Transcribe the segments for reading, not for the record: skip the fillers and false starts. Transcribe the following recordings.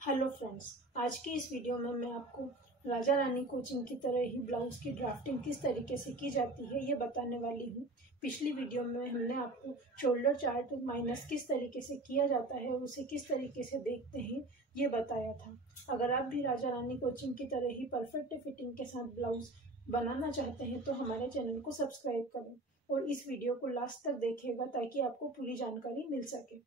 Hello friends, आज की इस वीडियो में मैं आपको राजा रानी कोचिंग की तरह ही ब्लाउज़ की ड्राफ्टिंग किस तरीके से की जाती है ये बताने वाली हूँ। पिछली वीडियो में हमने आपको शोल्डर चार्ट माइनस किस तरीके से किया जाता है और उसे किस तरीके से देखते हैं ये बताया था। अगर आप भी राजा रानी कोचिंग की तरह ही परफेक्ट फिटिंग के साथ ब्लाउज़ बनाना चाहते हैं तो हमारे चैनल को सब्सक्राइब करें और इस वीडियो को लास्ट तक देखिएगा ताकि आपको पूरी जानकारी मिल सके।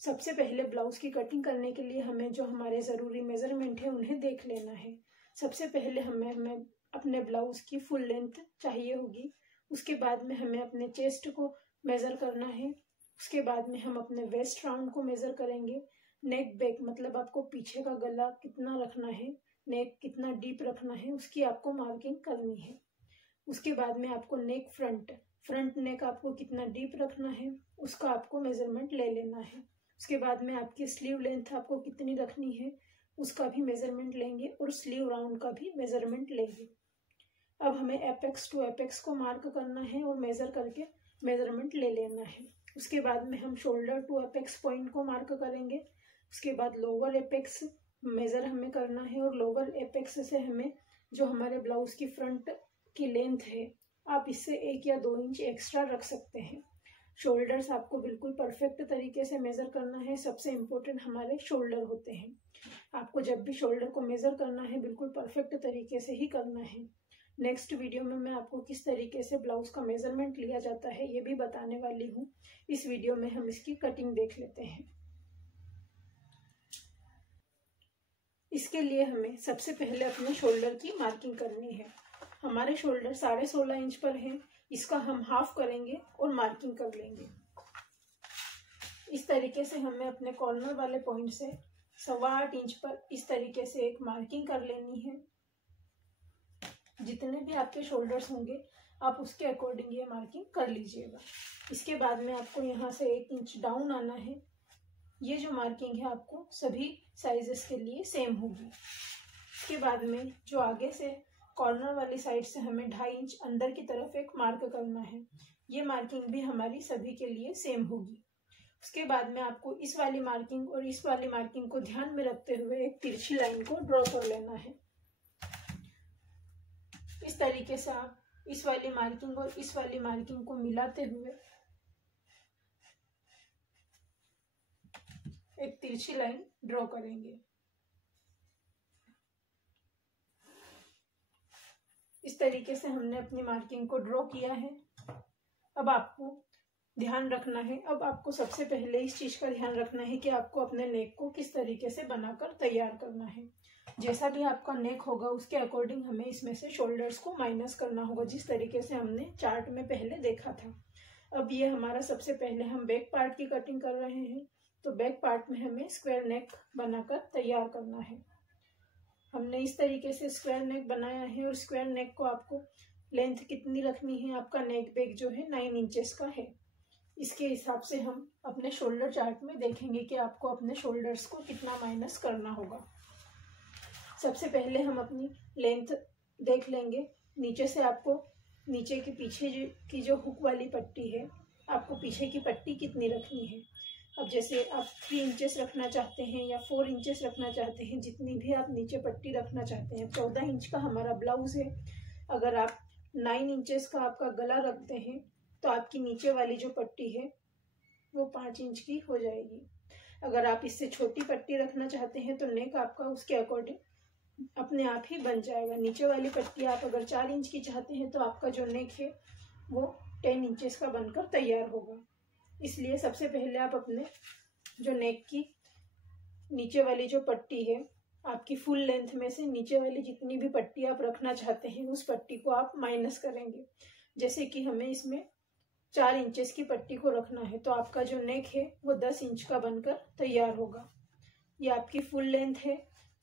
सबसे पहले ब्लाउज़ की कटिंग करने के लिए हमें जो हमारे ज़रूरी मेज़रमेंट है उन्हें देख लेना है। सबसे पहले हमें अपने ब्लाउज़ की फुल लेंथ चाहिए होगी। उसके बाद में हमें अपने चेस्ट को मेज़र करना है। उसके बाद में हम अपने वेस्ट राउंड को मेज़र करेंगे। नेक बैक मतलब आपको पीछे का गला कितना रखना है, नेक कितना डीप रखना है, उसकी आपको मार्किंग करनी है। उसके बाद में आपको नेक फ्रंट नेक आपको कितना डीप रखना है उसका आपको मेज़रमेंट ले लेना है। उसके बाद में आपकी स्लीव लेंथ आपको कितनी रखनी है उसका भी मेज़रमेंट लेंगे और स्लीव राउंड का भी मेज़रमेंट लेंगे। अब हमें एपेक्स टू एपेक्स को मार्क करना है और मेज़र करके मेज़रमेंट ले लेना है। उसके बाद में हम शोल्डर टू एपेक्स पॉइंट को मार्क करेंगे। उसके बाद लोअर एपेक्स मेज़र हमें करना है और लोअर एपेक्स से हमें जो हमारे ब्लाउज़ की फ्रंट की लेंथ है आप इससे 1 या 2 इंच एक्स्ट्रा रख सकते हैं। शोल्डर्स आपको बिल्कुल परफेक्ट तरीके से मेज़र करना है। सबसे इम्पोर्टेंट हमारे शोल्डर होते हैं। आपको जब भी शोल्डर को मेज़र करना है बिल्कुल परफेक्ट तरीके से ही करना है। नेक्स्ट वीडियो में मैं आपको किस तरीके से ब्लाउज़ का मेज़रमेंट लिया जाता है ये भी बताने वाली हूँ। इस वीडियो में हम इसकी कटिंग देख लेते हैं। इसके लिए हमें सबसे पहले अपने शोल्डर की मार्किंग करनी है। हमारे शोल्डर 16.5 इंच पर हैं। इसका हम हाफ करेंगे और मार्किंग कर लेंगे। इस तरीके से हमें अपने कॉर्नर वाले पॉइंट से 8.25 इंच पर इस तरीके से एक मार्किंग कर लेनी है। जितने भी आपके शोल्डर्स होंगे आप उसके अकॉर्डिंग ये मार्किंग कर लीजिएगा। इसके बाद में आपको यहाँ से 1 इंच डाउन आना है। ये जो मार्किंग है आपको सभी साइजेस के लिए सेम होगी। इसके बाद में जो आगे से कॉर्नर वाली साइड से हमें 2.5 इंच अंदर की तरफ एक मार्क करना है। ये मार्किंग भी हमारी सभी के लिए सेम होगी। उसके बाद में आपको इस वाली मार्किंग और इस वाली मार्किंग को ध्यान में रखते हुए एक तिरछी लाइन को ड्रॉ कर लेना है। इस तरीके से आप इस वाली मार्किंग और इस वाली मार्किंग को मिलाते हुए एक तिरछी लाइन ड्रॉ करेंगे। इस तरीके से हमने अपनी मार्किंग को ड्रॉ किया है। अब आपको ध्यान रखना है, अब आपको सबसे पहले इस चीज़ का ध्यान रखना है कि आपको अपने नेक को किस तरीके से बनाकर तैयार करना है। जैसा भी आपका नेक होगा उसके अकॉर्डिंग हमें इसमें से शोल्डर्स को माइनस करना होगा, जिस तरीके से हमने चार्ट में पहले देखा था। अब ये हमारा सबसे पहले हम बैक पार्ट की कटिंग कर रहे हैं, तो बैक पार्ट में हमें स्क्वायर नेक बनाकर तैयार करना है। हमने इस तरीके से स्क्वायर नेक बनाया है और स्क्वायर नेक को आपको लेंथ कितनी रखनी है, आपका नेक बैक जो है 9 इंचेस का है। इसके हिसाब से हम अपने शोल्डर चार्ट में देखेंगे कि आपको अपने शोल्डर्स को कितना माइनस करना होगा। सबसे पहले हम अपनी लेंथ देख लेंगे। नीचे से आपको नीचे के पीछे की जो हुक वाली पट्टी है आपको पीछे की पट्टी कितनी रखनी है। अब जैसे आप 3 इंचेस रखना चाहते हैं या 4 इंचेस रखना चाहते हैं, जितनी भी आप नीचे पट्टी रखना चाहते हैं। 14 इंच का हमारा ब्लाउज है। अगर आप 9 इंचेस का आपका गला रखते हैं तो आपकी नीचे वाली जो पट्टी है वो 5 इंच की हो जाएगी। अगर आप इससे छोटी पट्टी रखना चाहते हैं तो नेक आपका उसके अकॉर्डिंग अपने आप ही बन जाएगा। नीचे वाली पट्टी आप अगर 4 इंच की चाहते हैं तो आपका जो नेक है वो 10 इंचेस का बनकर तैयार होगा। इसलिए सबसे पहले आप अपने जो नेक की नीचे वाली जो पट्टी है आपकी फुल लेंथ में से नीचे वाली जितनी भी पट्टी आप रखना चाहते हैं उस पट्टी को आप माइनस करेंगे। जैसे कि हमें इसमें 4 इंचेस की पट्टी को रखना है तो आपका जो नेक है वो 10 इंच का बनकर तैयार होगा। ये आपकी फुल लेंथ है।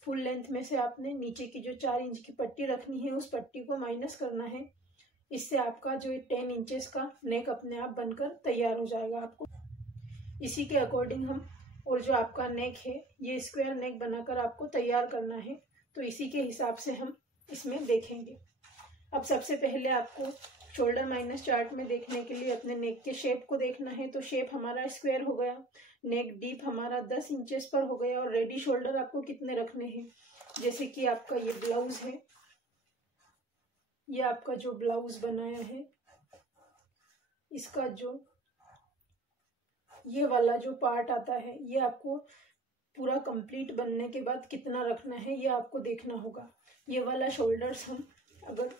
फुल लेंथ में से आपने नीचे की जो 4 इंच की पट्टी रखनी है उस पट्टी को माइनस करना है। इससे आपका जो 10 इंचेस का नेक अपने आप बनकर तैयार हो जाएगा। आपको इसी के अकॉर्डिंग हम और जो आपका नेक है ये स्क्वायर नेक बनाकर आपको तैयार करना है, तो इसी के हिसाब से हम इसमें देखेंगे। अब सबसे पहले आपको शोल्डर माइनस चार्ट में देखने के लिए अपने नेक के शेप को देखना है। तो शेप हमारा स्क्वायर हो गया। नेक डीप हमारा 10 इंचेस पर हो गया। और रेडी शोल्डर आपको कितने रखने हैं, जैसे कि आपका ये ब्लाउज है, ये आपका जो ब्लाउज बनाया है इसका जो ये वाला जो पार्ट आता है ये आपको पूरा कंप्लीट बनने के बाद कितना रखना है ये आपको देखना होगा। ये वाला शोल्डर्स हम अगर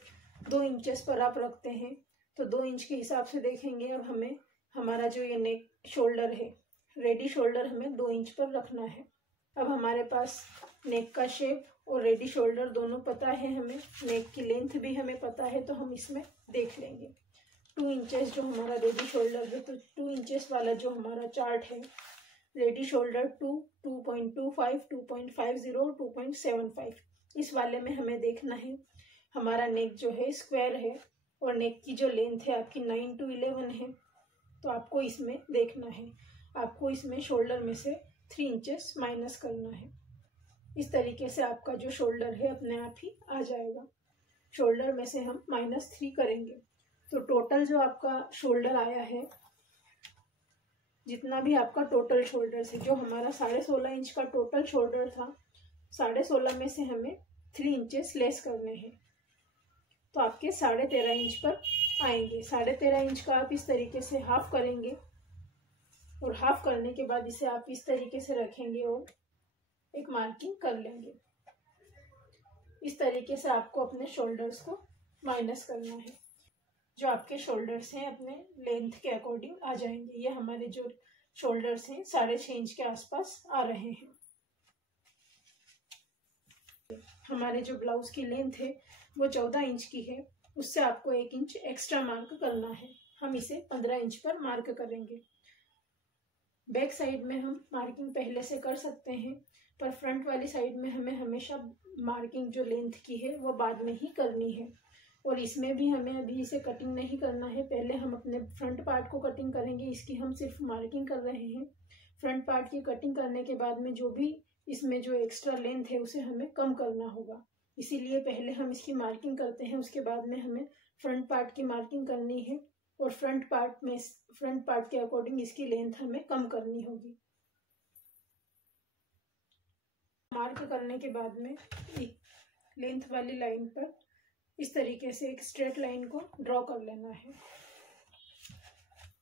2 इंचेस पर आप रखते हैं तो 2 इंच के हिसाब से देखेंगे। अब हमें हमारा जो ये नेक शोल्डर है, रेडी शोल्डर हमें 2 इंच पर रखना है। अब हमारे पास नेक का शेप और रेडी शोल्डर दोनों पता है हमें, नेक की लेंथ भी हमें पता है, तो हम इसमें देख लेंगे। 2 इंचेस जो हमारा रेडी शोल्डर है, तो 2 इंचेस वाला जो हमारा चार्ट है, रेडी शोल्डर 2, 2.25, 2.50 और 2.75, इस वाले में हमें देखना है हमारा नेक जो है स्क्वायर है और नेक की जो लेंथ है आपकी 9 to 11 है। तो आपको इसमें देखना है, आपको इसमें शोल्डर में से 3 इंचेस माइनस करना है। इस तरीके से आपका जो शोल्डर है अपने आप ही आ जाएगा। शोल्डर में से हम -3 करेंगे तो टोटल जो आपका शोल्डर आया है, जितना भी आपका टोटल शोल्डर है, जो हमारा 16.5 इंच का टोटल शोल्डर था, 16.5 में से हमें 3 इंचेस लेस करने हैं तो आपके 13.5 इंच पर आएंगे। 13.5 इंच का आप इस तरीके से हाफ करेंगे और हाफ करने के बाद इसे आप इस तरीके से रखेंगे और एक मार्किंग कर लेंगे। इस तरीके से आपको अपने शोल्डर्स को माइनस करना है। जो आपके शोल्डर्स हैं अपने लेंथ के अकॉर्डिंग आ जाएंगे। ये हमारे जो शोल्डर्स हैं 6.5 इंच के आसपास आ रहे हैं। हमारे जो ब्लाउज की लेंथ है वो 14 इंच की है, उससे आपको 1 इंच एक्स्ट्रा मार्क करना है। हम इसे 15 इंच पर मार्क करेंगे। बैक साइड में हम मार्किंग पहले से कर सकते हैं, पर फ्रंट वाली साइड में हमें हमेशा मार्किंग जो लेंथ की है वो बाद में ही करनी है। और इसमें भी हमें अभी इसे कटिंग नहीं करना है, पहले हम अपने फ्रंट पार्ट को कटिंग करेंगे। इसकी हम सिर्फ मार्किंग कर रहे हैं। फ्रंट पार्ट की कटिंग करने के बाद में जो भी इसमें जो एक्स्ट्रा लेंथ है उसे हमें कम करना होगा, इसीलिए पहले हम इसकी मार्किंग करते हैं, उसके बाद में हमें फ्रंट पार्ट की मार्किंग करनी है और फ्रंट पार्ट के अकॉर्डिंग इसकी लेंथ हमें कम करनी होगी। मार्क करने के बाद में एक लेंथ वाली लाइन पर इस तरीके से एक स्ट्रेट लाइन को ड्रॉ कर लेना है।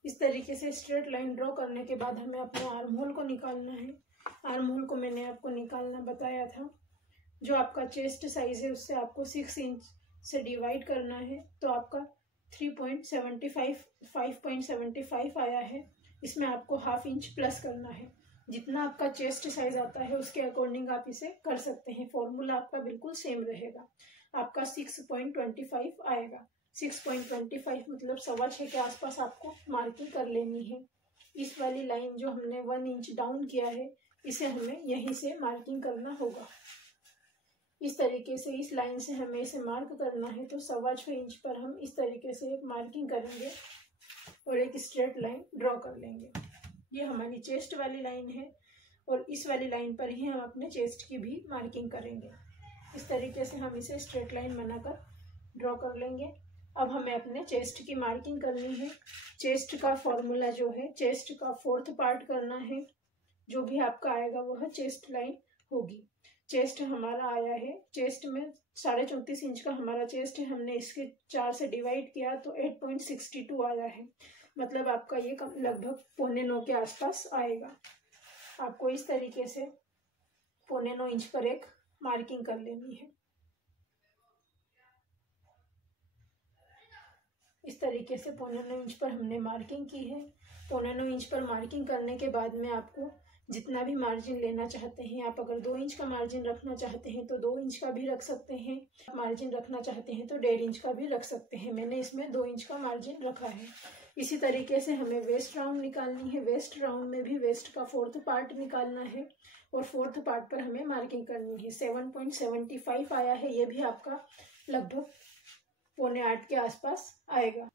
इस तरीके से स्ट्रेट लाइन ड्रॉ करने के बाद हमें अपने आर्म होल को निकालना है। आर्म होल को मैंने आपको निकालना बताया था। जो आपका चेस्ट साइज है उससे आपको 6 इंच से डिवाइड करना है, तो आपका 5.75 आया है। इसमें आपको ½ इंच प्लस करना है। जितना आपका चेस्ट साइज आता है उसके अकॉर्डिंग आप इसे कर सकते हैं। फॉर्मूला आपका बिल्कुल सेम रहेगा। आपका 6.25 आएगा। 6.25 मतलब 6.25 के आसपास आपको मार्किंग कर लेनी है। इस वाली लाइन जो हमने 1 इंच डाउन किया है इसे हमें यहीं से मार्किंग करना होगा। इस तरीके से इस लाइन से हमें इसे मार्क करना है, तो 6.25 इंच पर हम इस तरीके से एक मार्किंग करेंगे और एक स्ट्रेट लाइन ड्रॉ कर लेंगे। ये हमारी चेस्ट वाली लाइन है और इस वाली लाइन पर ही हम अपने चेस्ट की भी मार्किंग करेंगे। इस तरीके से हम इसे स्ट्रेट लाइन बनाकर ड्रॉ कर लेंगे। अब हमें अपने चेस्ट की मार्किंग करनी है। चेस्ट का फॉर्मूला जो है, चेस्ट का 4th पार्ट करना है। जो भी आपका आएगा वह चेस्ट लाइन होगी। चेस्ट हमारा आया है, चेस्ट में 34.5 इंच का हमारा चेस्ट है। हमने इसके 4 से डिवाइड किया तो 8.62 आया है। मतलब आपका ये लगभग 8.25 के आसपास आएगा। आपको इस तरीके से 8.25 इंच पर एक मार्किंग कर लेनी है। इस तरीके से 8.25 इंच पर हमने मार्किंग की है। 8.25 इंच पर मार्किंग करने के बाद में आपको जितना भी मार्जिन लेना चाहते हैं, आप अगर 2 इंच का मार्जिन रखना चाहते हैं तो 2 इंच का भी रख सकते हैं। मार्जिन रखना चाहते हैं तो 1.5 इंच का भी रख सकते हैं। मैंने इसमें 2 इंच का मार्जिन रखा है। इसी तरीके से हमें वेस्ट राउंड निकालनी है। वेस्ट राउंड में भी वेस्ट का 4th पार्ट निकालना है और 4th पार्ट पर हमें मार्किंग करनी है। 7.75 आया है। ये भी आपका लगभग 7.25 के आसपास आएगा।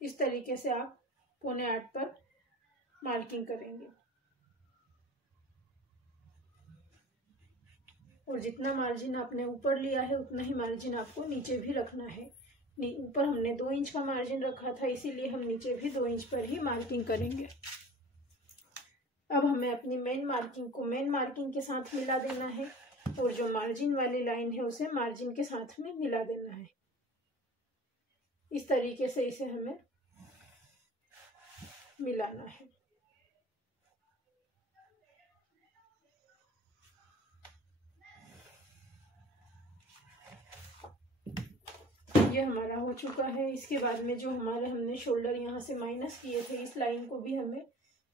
इस तरीके से आप 7.25 पर मार्किंग करेंगे और जितना मार्जिन आपने ऊपर लिया है उतना ही मार्जिन आपको नीचे भी रखना है। ऊपर हमने 2 इंच का मार्जिन रखा था, इसीलिए हम नीचे भी 2 इंच पर ही मार्किंग करेंगे। अब हमें अपनी मेन मार्किंग को मेन मार्किंग के साथ मिला देना है और जो मार्जिन वाली लाइन है उसे मार्जिन के साथ में मिला देना है। इस तरीके से इसे हमें मिलाना है। ये हमारा हो चुका है। इसके बाद में जो हमने शोल्डर यहाँ से माइनस किए थे, इस लाइन को भी हमें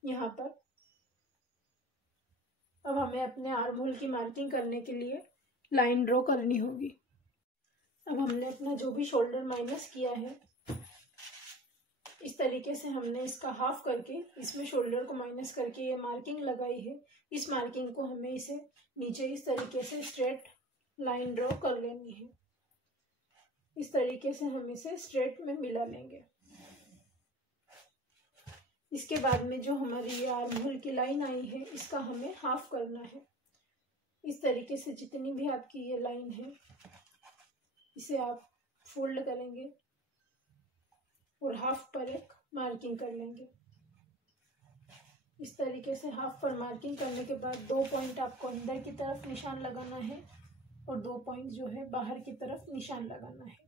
यहाँ पर, अब हमें अपने आर्म होल की मार्किंग करने के लिए लाइन ड्रॉ करनी होगी। अब हमने अपना जो भी शोल्डर माइनस किया है, इस तरीके से हमने इसका हाफ करके इसमें शोल्डर को माइनस करके ये मार्किंग लगाई है। इस मार्किंग को हमें इसे नीचे इस तरीके से स्ट्रेट लाइन ड्रॉ कर लेनी है। इस तरीके से हम इसे स्ट्रेट में मिला लेंगे। इसके बाद में जो हमारी ये आर्म होल की लाइन आई है, इसका हमें हाफ करना है। इस तरीके से जितनी भी आपकी ये लाइन है, इसे आप फोल्ड करेंगे और हाफ पर एक मार्किंग कर लेंगे। इस तरीके से हाफ पर मार्किंग करने के बाद 2 पॉइंट आपको अंदर की तरफ निशान लगाना है और 2 पॉइंट जो है बाहर की तरफ निशान लगाना है।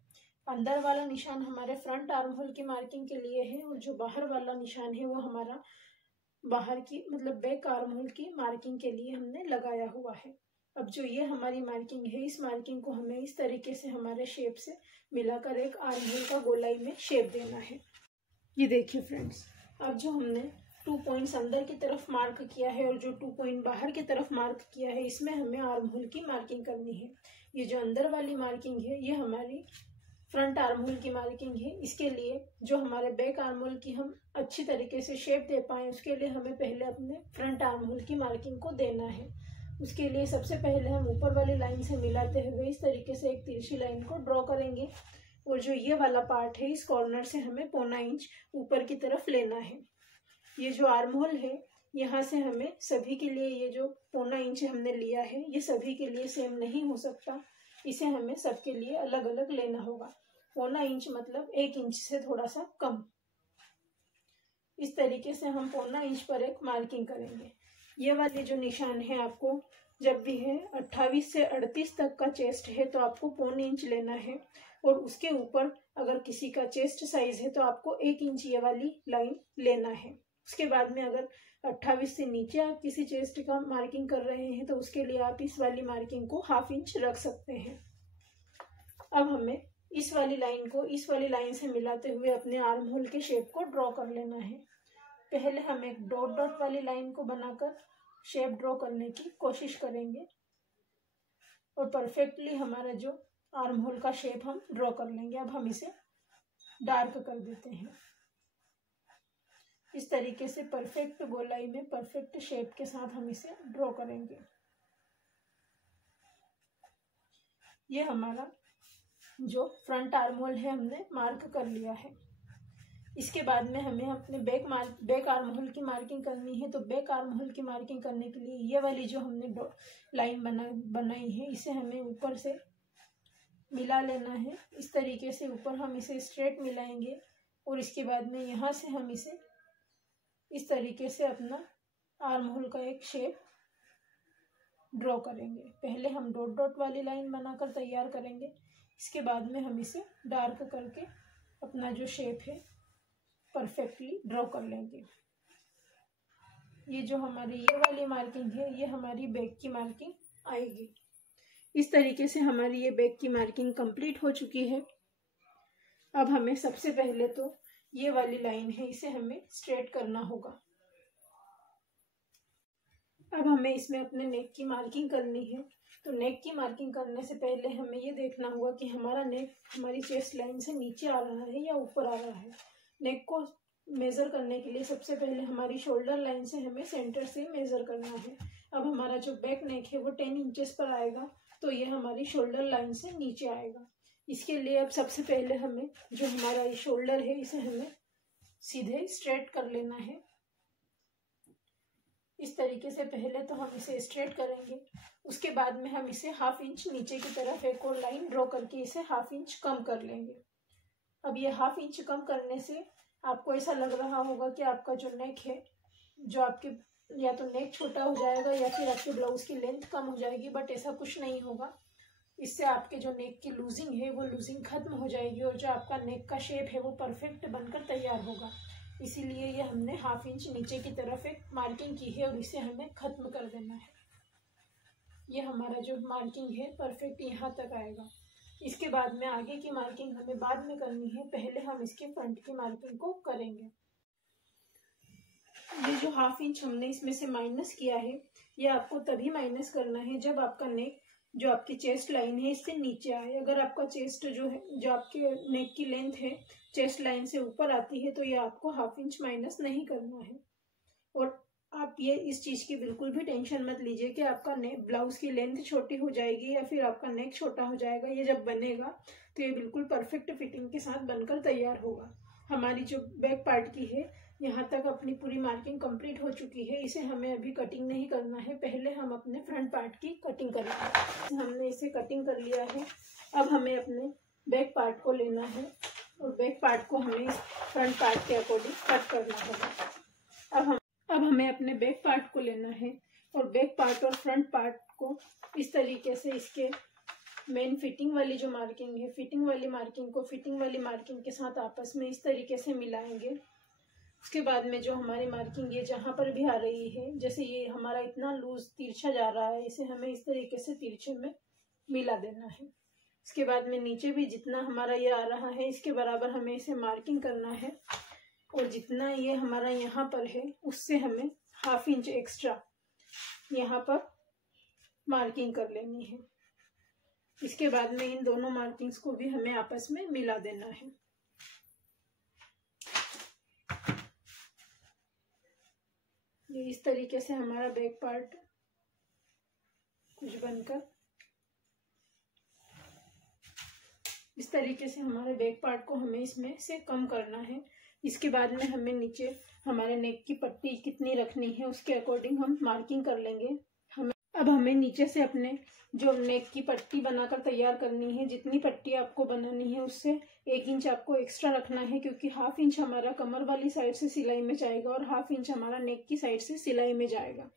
अंदर वाला निशान हमारे फ्रंट आर्म होल की मार्किंग के लिए है और जो बाहर वाला निशान है वो हमारा बाहर की मतलब बैक आर्म होल की मार्किंग के लिए हमने लगाया हुआ है। अब जो ये हमारी मार्किंग है, इस मार्किंग को हमें इस तरीके से हमारे शेप से मिलाकर एक आर्म होल का गोलाई में शेप देना है। ये देखिए फ्रेंड्स, अब जो हमने 2 पॉइंट्स अंदर की तरफ मार्क किया है और जो 2 पॉइंट बाहर की तरफ मार्क किया है, इसमें हमें आर्म होल की मार्किंग करनी है। ये जो अंदर वाली मार्किंग है, ये हमारी फ्रंट आर्म होल की मार्किंग है। इसके लिए जो हमारे बैक आर्म होल की हम अच्छी तरीके से शेप दे पाए, उसके लिए हमें पहले अपने फ्रंट आर्म होल की मार्किंग को देना है। उसके लिए सबसे पहले हम ऊपर वाली लाइन से मिलाते हुए इस तरीके से एक तिरछी लाइन को ड्रॉ करेंगे और जो ये वाला पार्ट है, इस कॉर्नर से हमें 0.25 इंच ऊपर की तरफ लेना है। ये जो आर्म होल है, यहाँ से हमें सभी के लिए ये जो 0.25 इंच हमने लिया है, ये सभी के लिए सेम नहीं हो सकता। इसे हमें सबके लिए अलग अलग लेना होगा। 0.25 इंच मतलब 1 इंच से थोड़ा सा कम। इस तरीके से हम 0.25 इंच पर एक मार्किंग करेंगे। ये वाले जो निशान है, आपको जब भी है 28 से 38 तक का चेस्ट है तो आपको 0.25 इंच लेना है और उसके ऊपर अगर किसी का चेस्ट साइज है तो आपको 1 इंच ये वाली लाइन लेना है। उसके बाद में अगर 28 से नीचे आप किसी चेस्ट का मार्किंग कर रहे हैं तो उसके लिए आप इस वाली मार्किंग को 1/2 इंच रख सकते हैं। अब हमें इस वाली लाइन को इस वाली लाइन से मिलाते हुए अपने आर्म होल के शेप को ड्रॉ कर लेना है। पहले हम एक डॉट डॉट वाली लाइन को बनाकर शेप ड्रॉ करने की कोशिश करेंगे और परफेक्टली हमारा जो आर्म होल का शेप हम ड्रॉ कर लेंगे। अब हम इसे डार्क कर देते हैं। इस तरीके से परफेक्ट गोलाई में परफेक्ट शेप के साथ हम इसे ड्रॉ करेंगे। ये हमारा जो फ्रंट आर्म होल है हमने मार्क कर लिया है। इसके बाद में हमें अपने बैक आर्म होल की मार्किंग करनी है। तो बैक आर्म होल की मार्किंग करने के लिए ये वाली जो हमने लाइन बनाई है, इसे हमें ऊपर से मिला लेना है। इस तरीके से ऊपर हम इसे स्ट्रेट मिलाएंगे और इसके बाद में यहाँ से हम इसे इस तरीके से अपना आर्म होल का एक शेप ड्रॉ करेंगे। पहले हम डॉट डॉट वाली लाइन बनाकर तैयार करेंगे, इसके बाद में हम इसे डार्क करके अपना जो शेप है परफेक्टली ड्रॉ कर लेंगे। ये जो हमारी ये वाली मार्किंग है, ये हमारी बैक की मार्किंग आएगी। इस तरीके से हमारी ये बैक की मार्किंग कंप्लीट हो चुकी है। अब हमें सबसे पहले तो ये वाली लाइन है, इसे हमें स्ट्रेट करना होगा। अब हमें इसमें अपने नेक की मार्किंग करनी है। तो नेक की मार्किंग करने से पहले हमें ये देखना होगा कि हमारा नेक हमारी चेस्ट लाइन से नीचे आ रहा है या ऊपर आ रहा है। नेक को मेज़र करने के लिए सबसे पहले हमारी शोल्डर लाइन से हमें सेंटर से मेज़र करना है। अब हमारा जो बैक नेक है वो 10 इंचेस पर आएगा, तो ये हमारी शोल्डर लाइन से नीचे आएगा। इसके लिए अब सबसे पहले हमें जो हमारा ये शोल्डर है, इसे हमें सीधे स्ट्रेट कर लेना है। इस तरीके से पहले तो हम इसे स्ट्रेट करेंगे, उसके बाद में हम इसे 1/2 इंच नीचे की तरफ एक और लाइन ड्रॉ करके इसे 1/2 इंच कम कर लेंगे। अब ये 1/2 इंच कम करने से आपको ऐसा लग रहा होगा कि आपका जो नेक है, जो आपके या तो नेक छोटा हो जाएगा या फिर आपके ब्लाउज की लेंथ कम हो जाएगी, बट ऐसा कुछ नहीं होगा। इससे आपके जो नेक की लूजिंग है वो लूजिंग खत्म हो जाएगी और जो आपका नेक का शेप है वो परफेक्ट बनकर तैयार होगा। इसीलिए ये हमने 1/2 इंच नीचे की तरफ एक मार्किंग की है और इसे हमें खत्म कर देना है। ये हमारा जो मार्किंग है परफेक्ट यहाँ तक आएगा। इसके बाद में आगे की मार्किंग हमें बाद में करनी है, पहले हम इसके फ्रंट की मार्किंग को करेंगे। ये जो 1/2 इंच हमने इसमें से माइनस किया है, ये आपको तभी माइनस करना है जब आपका नेक जो आपकी चेस्ट लाइन है इससे नीचे आए। अगर आपका चेस्ट जो है, जो आपके नेक की लेंथ है चेस्ट लाइन से ऊपर आती है, तो ये आपको 1/2 इंच माइनस नहीं करना है। और आप ये इस चीज की बिल्कुल भी टेंशन मत लीजिए कि आपका नेक ब्लाउज की लेंथ छोटी हो जाएगी या फिर आपका नेक छोटा हो जाएगा। ये जब बनेगा तो ये बिल्कुल परफेक्ट फिटिंग के साथ बनकर तैयार होगा। हमारी जो बैक पार्ट की है यहाँ तक अपनी पूरी मार्किंग कंप्लीट हो चुकी है। इसे हमें अभी कटिंग नहीं करना है, पहले हम अपने फ्रंट पार्ट की कटिंग करेंगे। हमने इसे कटिंग कर लिया है। अब हमें अपने बैक पार्ट को लेना है और बैक पार्ट को हमें फ्रंट पार्ट के अकॉर्डिंग कट करना होगा। अब हमें अपने बैक पार्ट को लेना है और बैक पार्ट और फ्रंट पार्ट को इस तरीके से इसके मेन फिटिंग वाली जो मार्किंग है, फिटिंग वाली मार्किंग को फिटिंग वाली मार्किंग के साथ आपस में इस तरीके से मिलाएंगे। उसके बाद में जो हमारी मार्किंग ये जहाँ पर भी आ रही है, जैसे ये हमारा इतना लूज तिरछा जा रहा है, इसे हमें इस तरीके से तिरछे में मिला देना है। इसके बाद में नीचे भी जितना हमारा ये आ रहा है इसके बराबर हमें इसे मार्किंग करना है और जितना ये हमारा यहाँ पर है उससे हमें 1/2 इंच एक्स्ट्रा यहाँ पर मार्किंग कर लेनी है। इसके बाद में इन दोनों मार्किंग्स को भी हमें आपस में मिला देना है। ये इस तरीके से हमारा बैक पार्ट कुछ बनकर इस तरीके से हमारे बैक पार्ट को हमें इसमें से कम करना है। इसके बाद में हमें नीचे हमारे नेक की पट्टी कितनी रखनी है उसके अकॉर्डिंग हम मार्किंग कर लेंगे। अब हमें नीचे से अपने जो नेक की पट्टी बनाकर तैयार करनी है, जितनी पट्टी आपको बनानी है उससे 1 इंच आपको एक्स्ट्रा रखना है, क्योंकि 1/2 इंच हमारा कमर वाली साइड से सिलाई में जाएगा और 1/2 इंच हमारा नेक की साइड से सिलाई में जाएगा।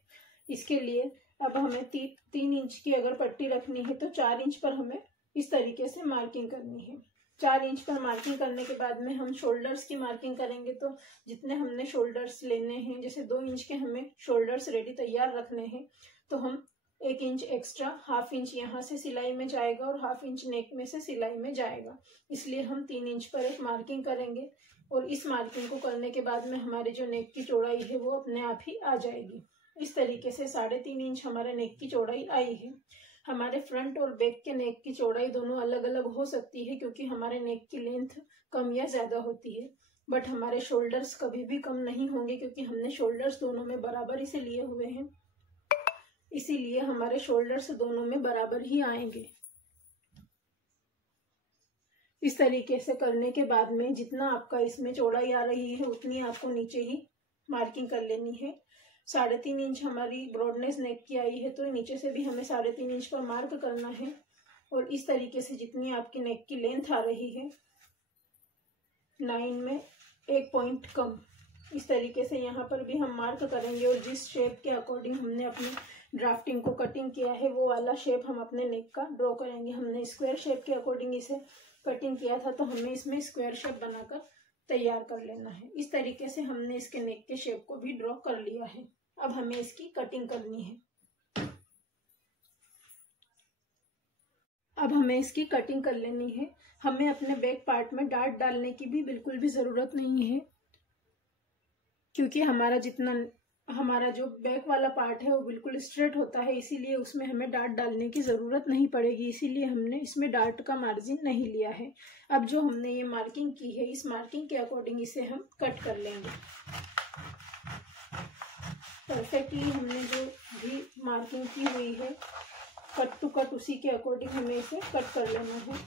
इसके लिए अब हमें 3 इंच की अगर पट्टी रखनी है तो 4 इंच पर हमें इस तरीके से मार्किंग करनी है। 4 इंच पर मार्किंग करने के बाद में हम शोल्डर्स की मार्किंग करेंगे। तो जितने हमने शोल्डर्स लेने हैं, जैसे 2 इंच के हमें शोल्डर्स रेडी तैयार रखने हैं, तो हम 1 इंच एक्स्ट्रा 1/2 इंच यहाँ से सिलाई में जाएगा और 1/2 इंच नेक में से सिलाई में जाएगा। इसलिए हम 3 इंच पर एक मार्किंग करेंगे और इस मार्किंग को करने के बाद में हमारी जो नेक की चौड़ाई है वो अपने आप ही आ जाएगी। इस तरीके से 3.5 इंच हमारे नेक की चौड़ाई आई है। हमारे फ्रंट और बैक के नेक की चौड़ाई दोनों अलग अलग हो सकती है, क्योंकि हमारे नेक की लेंथ कम या ज्यादा होती है, बट हमारे शोल्डर्स कभी भी कम नहीं होंगे, क्योंकि हमने शोल्डर्स दोनों में बराबर से लिए हुए हैं। इसीलिए हमारे शोल्डर्स दोनों में बराबर ही आएंगे। इस तरीके से करने के बाद में जितना आपका इसमें चौड़ाई आ रही है उतनी आपको नीचे ही मार्किंग कर लेनी है। 3.5 इंच हमारी ब्रॉडनेस नेक की आई है, तो नीचे से भी हमें 3.5 इंच पर मार्क करना है। और इस तरीके से जितनी आपकी नेक की लेंथ आ रही है 9 में 1 पॉइंट कम, इस तरीके से यहाँ पर भी हम मार्क करेंगे। और जिस शेप के अकॉर्डिंग हमने अपनी ड्राफ्टिंग को कटिंग किया है वो वाला शेप हम अपने नेक का ड्रॉ करेंगे। हमने स्क्वायर शेप के अकॉर्डिंग इसे कटिंग किया था, तो हमें इसमें स्क्वायर शेप बनाकर तैयार कर लेना है। इस तरीके से हमने इसके नेक के शेप को भी ड्रॉ कर लिया है। अब हमें इसकी कटिंग करनी है। अब हमें इसकी कटिंग कर लेनी है। हमें अपने बैक पार्ट में डार्ट डालने की भी बिल्कुल भी जरूरत नहीं है, क्योंकि हमारा जो बैक वाला पार्ट है वो बिल्कुल स्ट्रेट होता है, इसीलिए उसमें हमें डार्ट डालने की ज़रूरत नहीं पड़ेगी। इसीलिए हमने इसमें डार्ट का मार्जिन नहीं लिया है। अब जो हमने ये मार्किंग की है, इस मार्किंग के अकॉर्डिंग इसे हम कट कर लेंगे। परफेक्टली हमने जो भी मार्किंग की हुई है कट टू कट उसी के अकॉर्डिंग हमें इसे कट कर लेना है।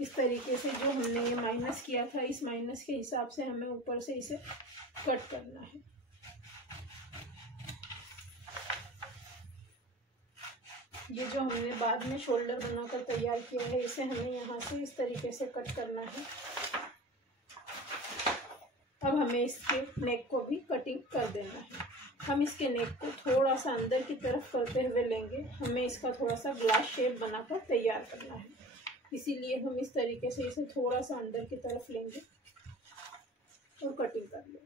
इस तरीके से जो हमने ये माइनस किया था, इस माइनस के हिसाब से हमें ऊपर से इसे कट करना है। ये जो हमने बाद में शोल्डर बनाकर तैयार किया है, इसे हमें यहाँ से इस तरीके से कट करना है। अब अब हमें इसके नेक को भी कटिंग कर देना है। हम इसके नेक को थोड़ा सा अंदर की तरफ करते हुए लेंगे। हमें इसका थोड़ा सा ग्लास शेप बनाकर तैयार करना है, इसीलिए हम इस तरीके से इसे थोड़ा सा अंदर की तरफ लेंगे और कटिंग कर लेंगे।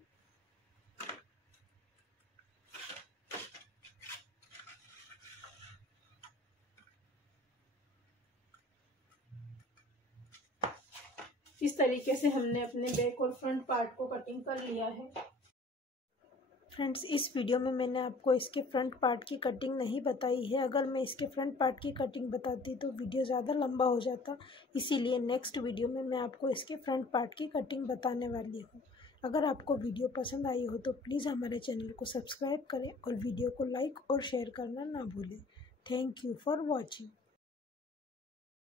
इस तरीके से हमने अपने बैक और फ्रंट पार्ट को कटिंग कर लिया है। फ्रेंड्स, इस वीडियो में मैंने आपको इसके फ्रंट पार्ट की कटिंग नहीं बताई है। अगर मैं इसके फ्रंट पार्ट की कटिंग बताती तो वीडियो ज़्यादा लंबा हो जाता, इसीलिए नेक्स्ट वीडियो में मैं आपको इसके फ्रंट पार्ट की कटिंग बताने वाली हूँ। अगर आपको वीडियो पसंद आई हो तो प्लीज़ हमारे चैनल को सब्सक्राइब करें और वीडियो को लाइक और शेयर करना ना भूलें। Thank you for watching.